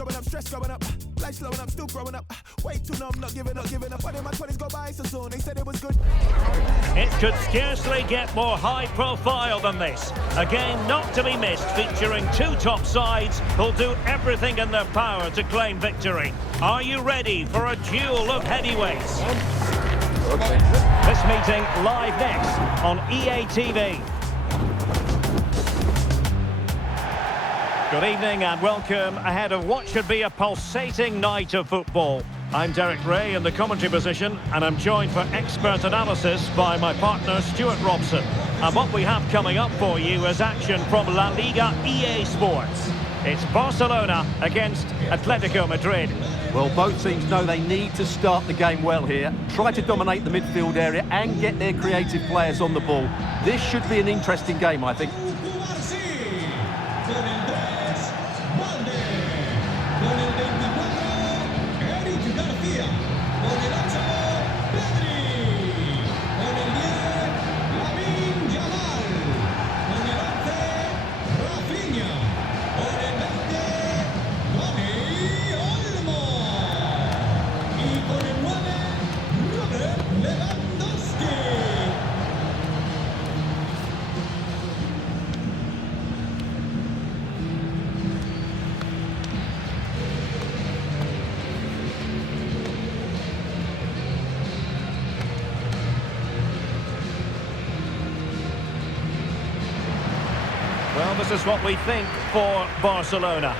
going up, stress going up. Life slowing up, still growing up. Way too numb, not giving up. But in my 20s go by so soon. They said it was good. It could scarcely get more high profile than this. A game not to be missed, featuring two top sides who'll do everything in their power to claim victory. Are you ready for a duel of heavyweights? This meeting live next on EA TV. Good evening and welcome ahead of what should be a pulsating night of football. I'm Derek Ray in the commentary position, and I'm joined for expert analysis by my partner Stuart Robson. And what we have coming up for you is action from La Liga EA Sports. It's Barcelona against Atletico Madrid. Well, both teams know they need to start the game well here, try to dominate the midfield area and get their creative players on the ball. This should be an interesting game, I think. Well, this is what we think for Barcelona.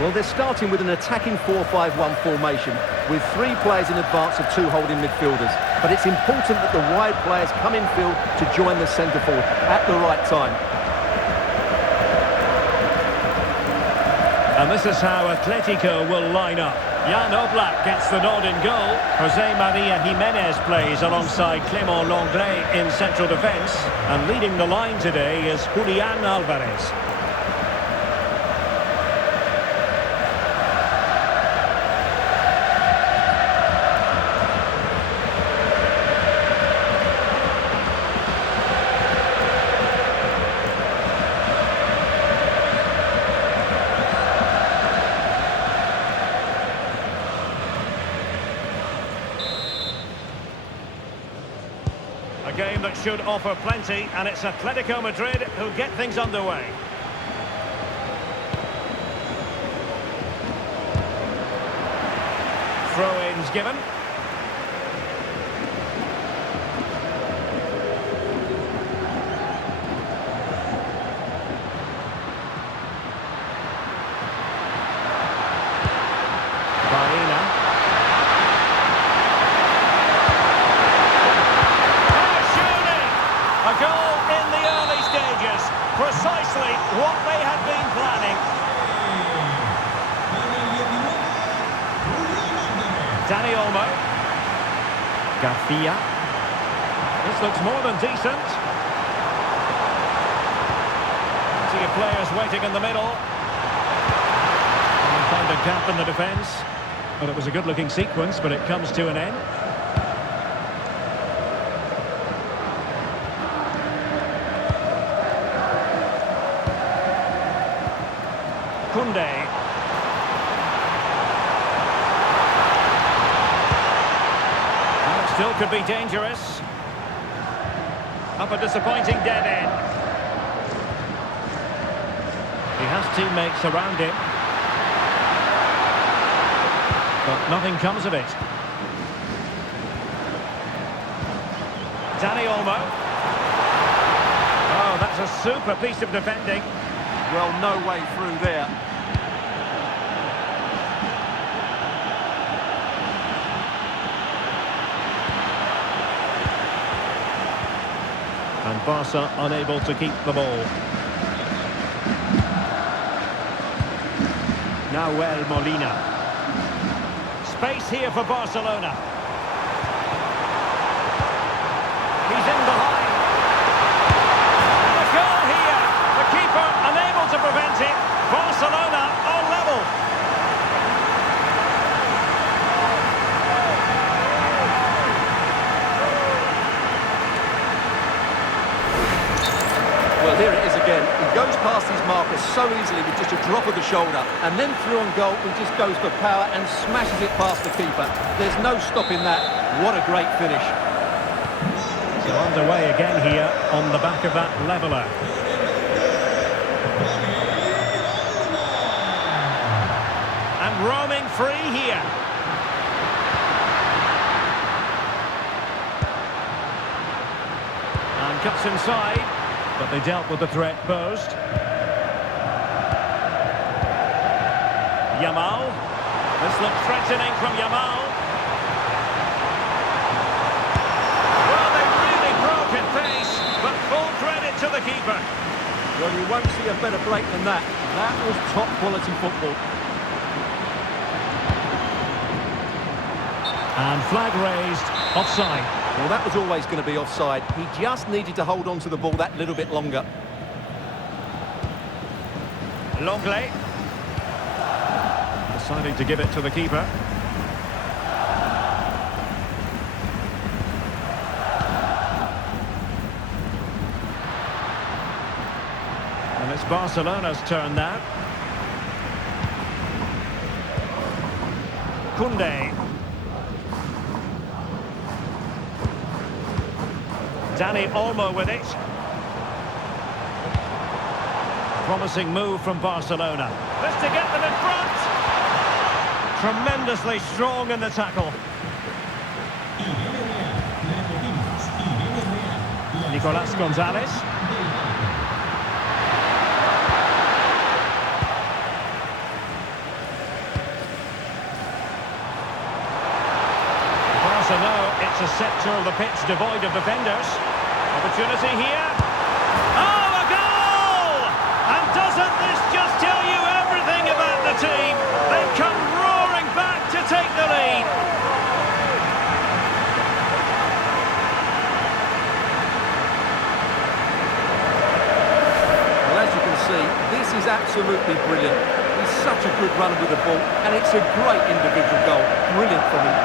Well, they're starting with an attacking 4-5-1 formation with three players in advance of two holding midfielders. But it's important that the wide players come in field to join the centre forward at the right time. And this is how Atletico will line up. Jan Oblak gets the nod in goal. Jose Maria Jimenez plays alongside Clément Lenglet in central defence. And leading the line today is Julián Álvarez. A game that should offer plenty, and it's Atletico Madrid who get things underway. Throw-ins given. Precisely what they had been planning. Dani Olmo. Garcia. This looks more than decent. See players waiting in the middle. And found a gap in the defence. Well, it was a good-looking sequence, but it comes to an end. Koundé. And it still could be dangerous. Up a disappointing dead end. He has teammates around him. But nothing comes of it. Dani Olmo. Oh, that's a super piece of defending. Well, no way through there. And Barca unable to keep the ball. Nahuel Molina. Space here for Barcelona. He's in behind. And a goal here. The keeper unable to prevent it. Barcelona on level. Well, here it is again. He goes past his marker so easily with just a drop of the shoulder. And then through on goal, he just goes for power and smashes it past the keeper. There's no stopping that. What a great finish. So underway again here on the back of that leveller. And roaming free here. And cuts inside, but they dealt with the threat posed. Yamal. This looks threatening from Yamal. Well, they really broke at pace, but full credit to the keeper. Well, you won't see a better break than that. That was top quality football. And flag raised, offside. Well, that was always going to be offside. He just needed to hold on to the ball that little bit longer. Longley. Deciding to give it to the keeper. And it's Barcelona's turn now. Koundé. Dani Olmo with it. Promising move from Barcelona. This to get them in front. Tremendously strong in the tackle. Nicolas Gonzalez. Barca know it's a sector of the pitch devoid of defenders. Opportunity here. Oh, a goal! And doesn't this just tell you everything about the team? They've come roaring back to take the lead. Well, as you can see, this is absolutely brilliant. He's such a good runner with the ball, and it's a great individual goal. Brilliant from him.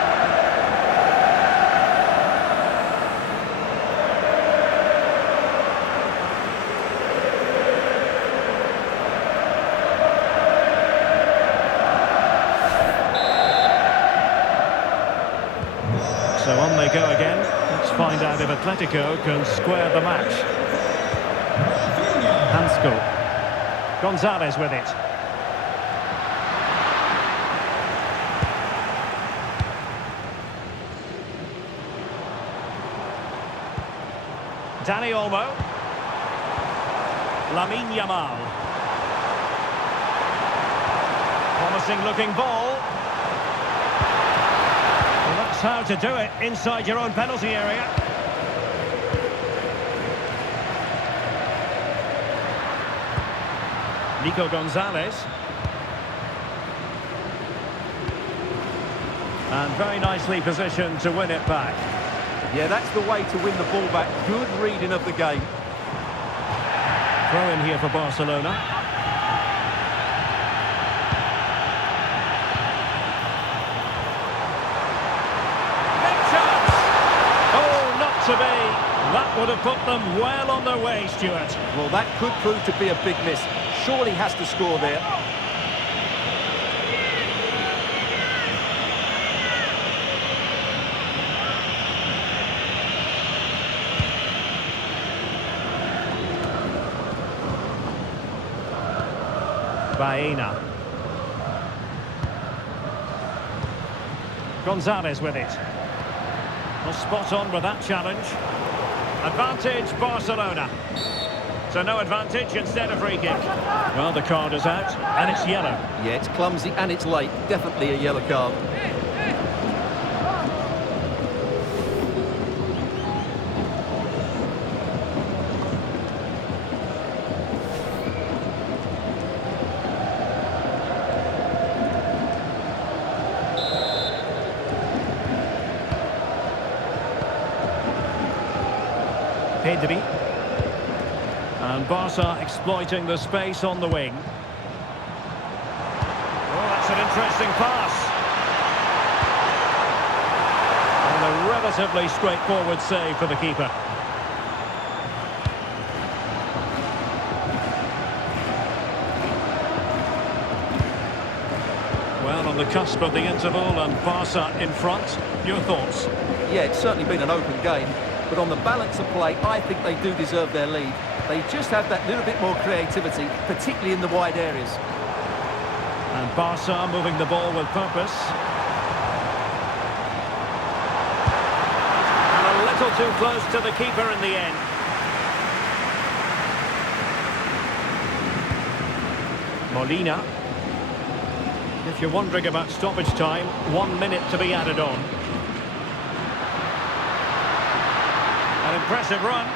So on they go again. Let's find out if Atletico can square the match. Hansel. Gonzalez with it. Dani Olmo. Lamine Yamal. Promising looking ball. Well, that's how to do it inside your own penalty area. Nico Gonzalez. And very nicely positioned to win it back. Yeah, that's the way to win the ball back. Good reading of the game. Throw in here for Barcelona. Big chance! Oh, not to be. That would have put them well on their way, Stuart. Well, that could prove to be a big miss. Surely has to score there. Baena. Gonzalez with it. Well, spot on with that challenge. Advantage Barcelona. So no advantage, instead of free kick. Well, the card is out, and it's yellow. Yeah, it's clumsy and it's late. Definitely a yellow card. Pedri. And Barca exploiting the space on the wing. Oh, that's an interesting pass. And a relatively straightforward save for the keeper. Well, on the cusp of the interval and Barca in front. Your thoughts? Yeah, it's certainly been an open game, but on the balance of play, I think they do deserve their lead. They just have that little bit more creativity, particularly in the wide areas. And Barca moving the ball with purpose. And a little too close to the keeper in the end. Molina. If you're wondering about stoppage time, 1 minute to be added on. An impressive run.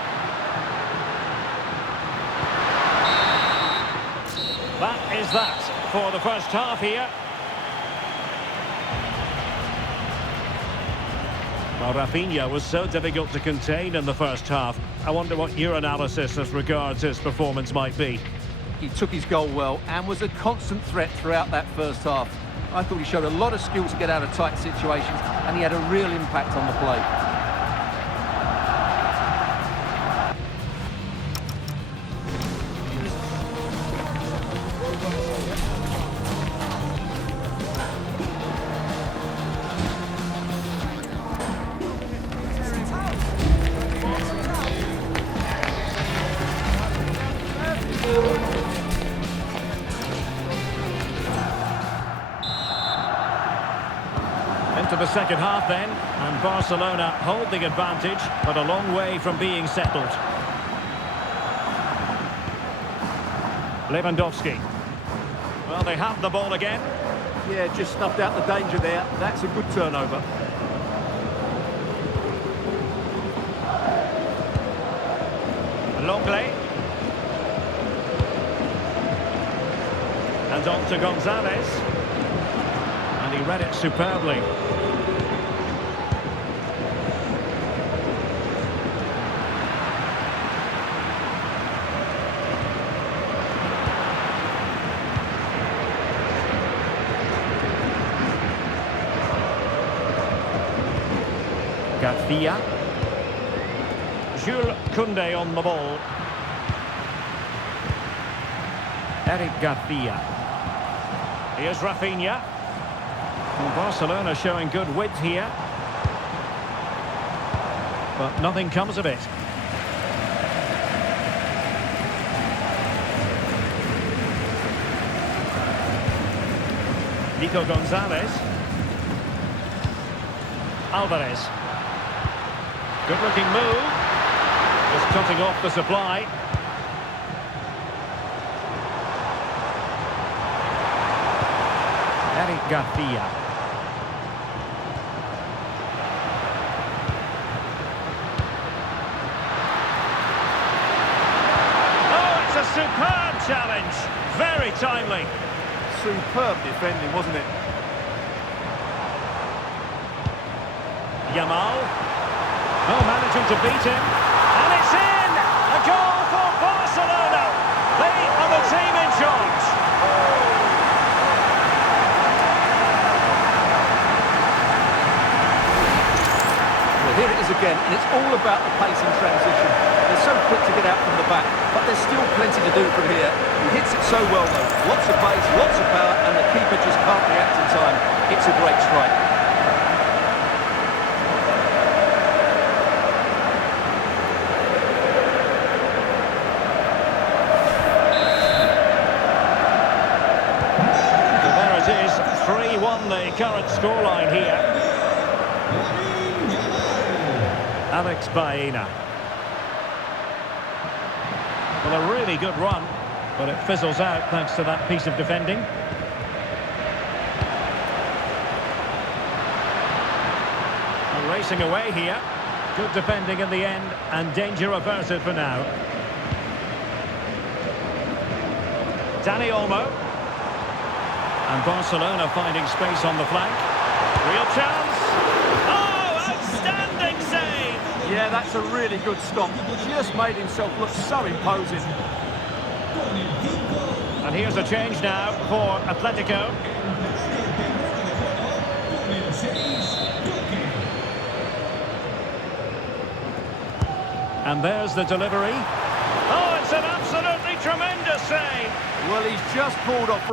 That is that for the first half here. Well, Rafinha was so difficult to contain in the first half. I wonder what your analysis as regards his performance might be. He took his goal well and was a constant threat throughout that first half. I thought he showed a lot of skill to get out of tight situations, and he had a real impact on the play. Into the second half then, and Barcelona hold the advantage, but a long way from being settled. Lewandowski. Well, they have the ball again. Yeah, just snuffed out the danger there. That's a good turnover. Longley. And on to Gonzalez. And he read it superbly. Garcia. Jules Koundé on the ball. Eric Garcia. Here's Rafinha. Well, Barcelona showing good width here. But nothing comes of it. Nico Gonzalez. Alvarez. Good looking move. Just cutting off the supply. Eric Garcia. Oh, it's a superb challenge. Very timely. Superb defending, wasn't it? Yamal. Oh, managing to beat him. And it's in! A goal for Barcelona. They are the team in charge. Well, here it is again, and it's all about the pace in transition. They're so quick to get out from the back, but there's still plenty to do from here. He hits it so well, though. Lots of pace, lots of power, and the keeper just can't react in time. It's a great strike. The current scoreline here. Alex Baena. Well, a really good run, but it fizzles out thanks to that piece of defending. And racing away here. Good defending in the end, and danger averted for now. Dani Olmo. And Barcelona finding space on the flank. Real chance. Oh, outstanding save! Yeah, that's a really good stop. Just made himself look so imposing. And here's a change now for Atletico. And there's the delivery. Oh, it's an absolutely tremendous save! Well, he's just pulled off.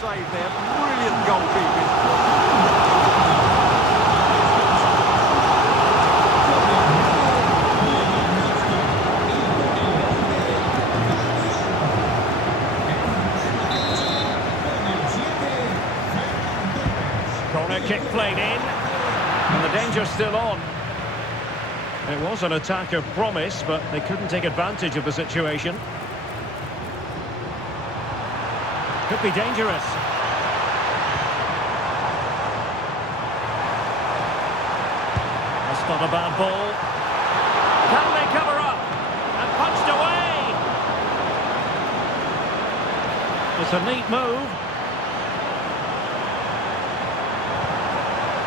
save there. Brilliant goalkeeping. Corner kick played in, and the danger's still on. It was an attack of promise, but they couldn't take advantage of the situation. Could be dangerous. That's not a bad ball. Can they cover up? And punched away. It's a neat move.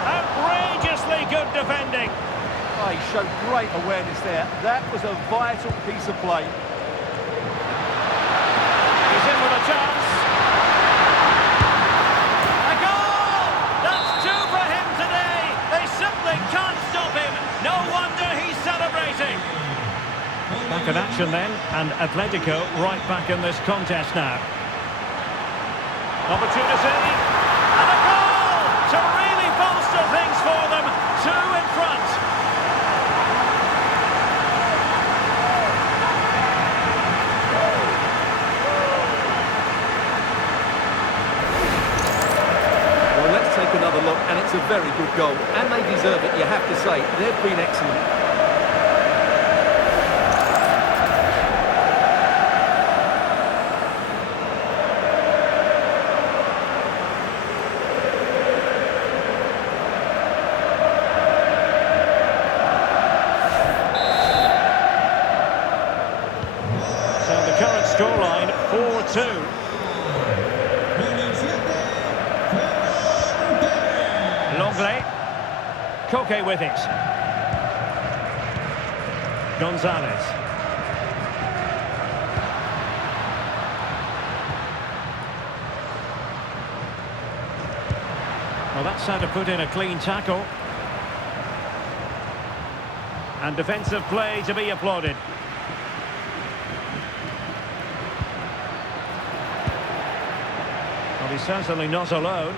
Outrageously good defending. Oh, he showed great awareness there. That was a vital piece of play. He's in with a chance. A goal! That's two for him today. They simply can't stop him. No wonder he's celebrating. Back in action then, and Atletico right back in this contest now. Opportunity, and a goal to really bolster things for them. Two in front. Well, let's take another look, and it's a very good goal. And they deserve it, you have to say. They've been excellent. Current scoreline 4-2. Longley. Koke with it. Gonzalez. Well, that's how to put in a clean tackle. And defensive play to be applauded. Well, he's certainly not alone.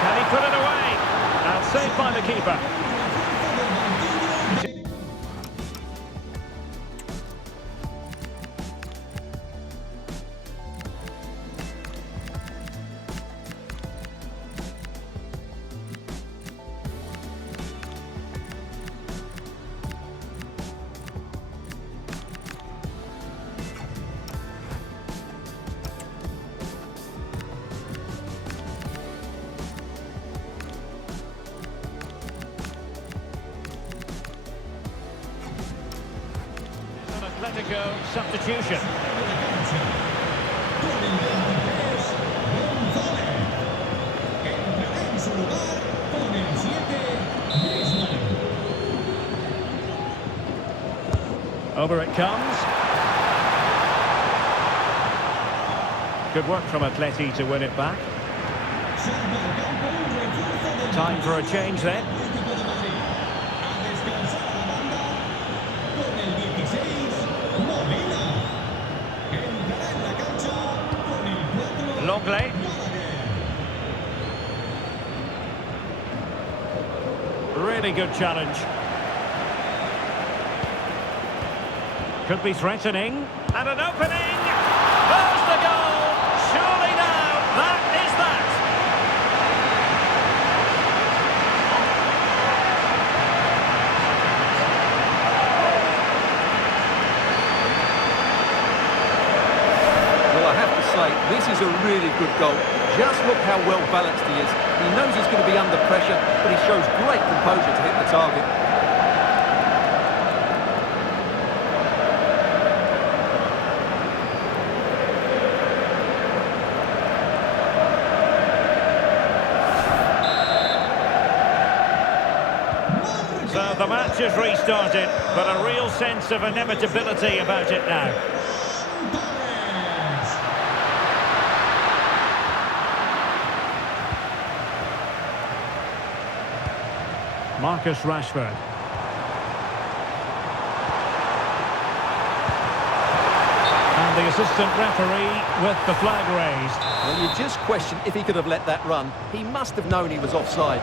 Can he put it away? And saved by the keeper. Atletico substitution. Over it comes. Good work from Atleti to win it back. Time for a change then. Longley. Really good challenge. Could be threatening. And an opening. There's the goal. Surely now, that is that. Well, I have to say, this is a really good goal. Just look how well balanced he is. He knows he's going to be under pressure, but he shows great composure to hit the target. So the match has restarted, but a real sense of inevitability about it now. Marcus Rashford. assistant referee with the flag raised. Well, you just question if he could have let that run. He must have known he was offside.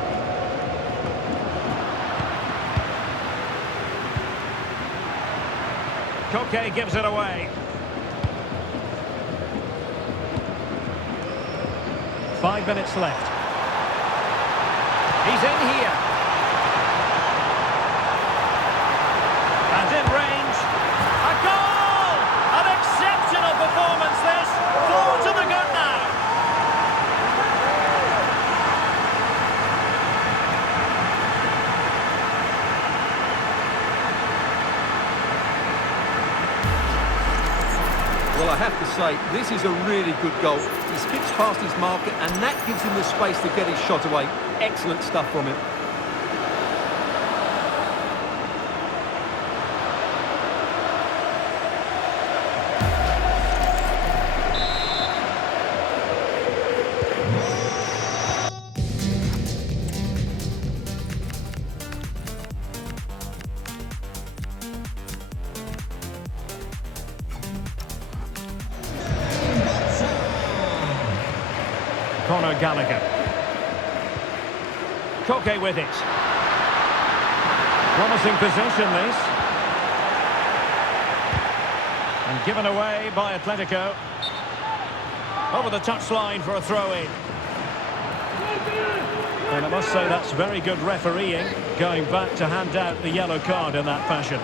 Koke gives it away. 5 minutes left. He's in here. And in range. A goal! An exceptional performance this. 4 to the good now. Well, I have to say, this is a really good goal. He skips past his marker, and that gives him the space to get his shot away. Excellent stuff from him. Gallagher. Koke with it. Promising possession this. And given away by Atletico. Over the touchline for a throw-in. And I must say that's very good refereeing, going back to hand out the yellow card in that fashion.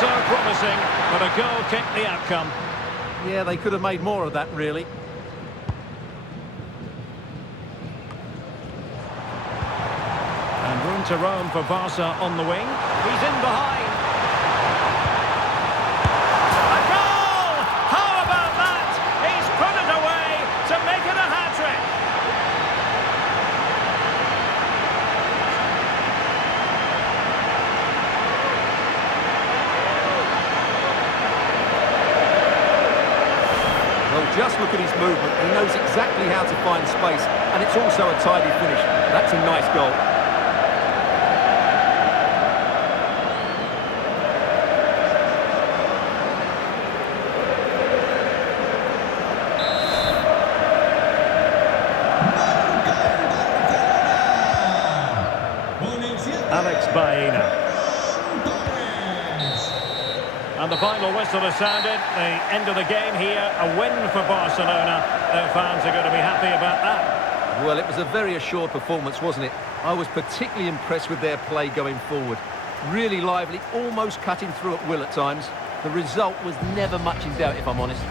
So promising, but a goal kicked the outcome. Yeah, they could have made more of that, really. And room to roam for Barca on the wing. He's in behind. A goal! How about that? He's put it away to make it a hat-trick. Well, just look at his movement. He knows exactly how to find space, and it's also a tidy finish. That's a nice goal. Alex Baena. And the final whistle has sounded. The end of the game here, a win for Barcelona. Their fans are going to be happy about that. Well, it was a very assured performance, wasn't it? I was particularly impressed with their play going forward. Really lively, almost cutting through at will at times. The result was never much in doubt, if I'm honest.